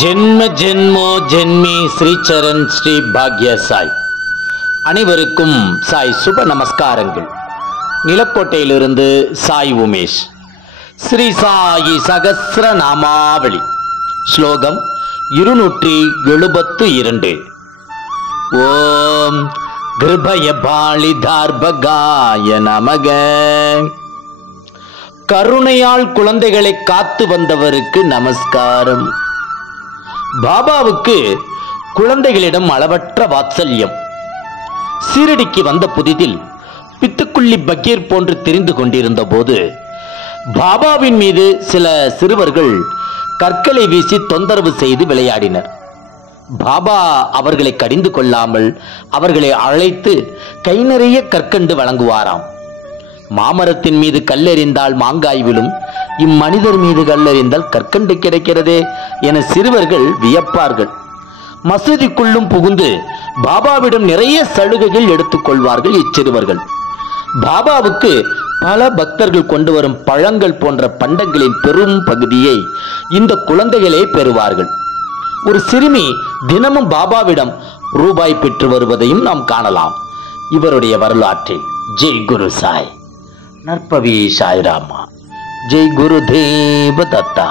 ஜென்ம ஜென்மோ ஜென்மி ஸ்ரீச்சரண் ஸ்ரீ பாக்ய சாய். அனைவருக்கும் சாய் சுப நமஸ்காரங்கள். நிலக்கோட்டையிலிருந்து சாய் உமேஷ். ஸ்ரீ சாயி சகஸ்ர நாமாவளி ஸ்லோகம் 272. ஓம் கிருபய பாலிதார்பகாய நமக. கருணையால் குழந்தைகளை காத்து வந்தவருக்கு நமஸ்காரம். பாபாவுக்கு குழந்தைகளிடம் அளவற்ற வாத்சல்யம். சீரடிக்கு வந்த புதிதில் பித்துக்குள்ளி பக்கீர் போன்று தெரிந்து கொண்டிருந்த போது பாபாவின் மீது சில சிறுவர்கள் கற்களை வீசி தொந்தரவு செய்து விளையாடினர். பாபா அவர்களை கடிந்து கொள்ளாமல் அவர்களை அழைத்து கை நிறைய கற்கண்டு வழங்குவாராம். மாமரத்தின் மீது கல்லெறிந்தால் மாங்காய் விழும், இம்மனிதர் மீது கல்லெறிந்தால் கற்கண்டு கிடைக்கிறதே என சிறுவர்கள் வியப்பார்கள். மசூதிக்குள்ளும் புகுந்து பாபாவிடம் நிறைய சலுகைகள் எடுத்துக் கொள்வார்கள் இச்சிறுவர்கள். பாபாவுக்கு பல பக்தர்கள் கொண்டு வரும் பழங்கள் போன்ற பண்டங்களின் பெரும் பகுதியை இந்த குழந்தைகளே பெறுவார்கள். ஒரு சிறுமி தினமும் பாபாவிடம் ரூபாய் பெற்று வருவதையும் நாம் காணலாம். இவருடைய வரலாற்றில் ஜெய் குரு சாய். நற்பவி சாய்ராமா. ஜெய் குரு தேவ தத்தா.